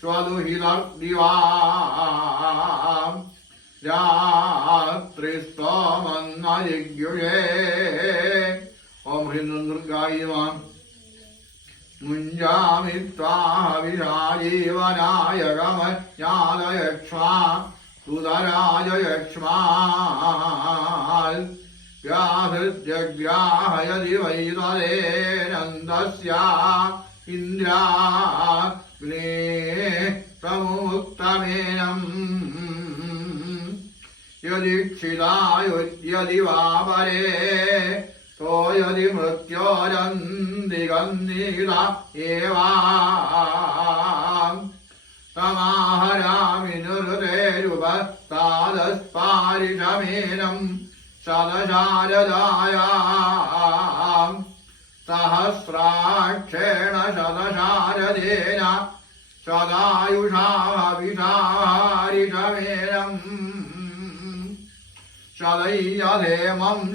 സ്വദുഹിതർദിവാം രാത്രിസ്തോമന്നരിഗ്യുഷേ ഓം ഹ്രീം ദുർഗായിമാം മുഞ്ചാമി ത്വാഹവിഷാജീവനായകമജ്ഞാതയക്ഷ്മാ സുതരാജയക്ഷ്മാൽ വ്യാഹൃത്യഗ്രാഹയതി വൈതലേനന്ദസ്യ ഇന്ദ്രാഗ്നേ പ്രമുക്തമേനം യദീക്ഷിതായുര്യതി വാപരേ തോയതി മൃത്യോരന്തികന്നീത ഏവാം. തമാഹരാമി നിർദേരുപത്താദസ്പാരിഷമേനം ശതശാരദായാം. സഹസ്രാക്ഷേണ ശതശാരദേന ശതായുഷാഭിഷാരിഷമേനം ശതൈയധേമം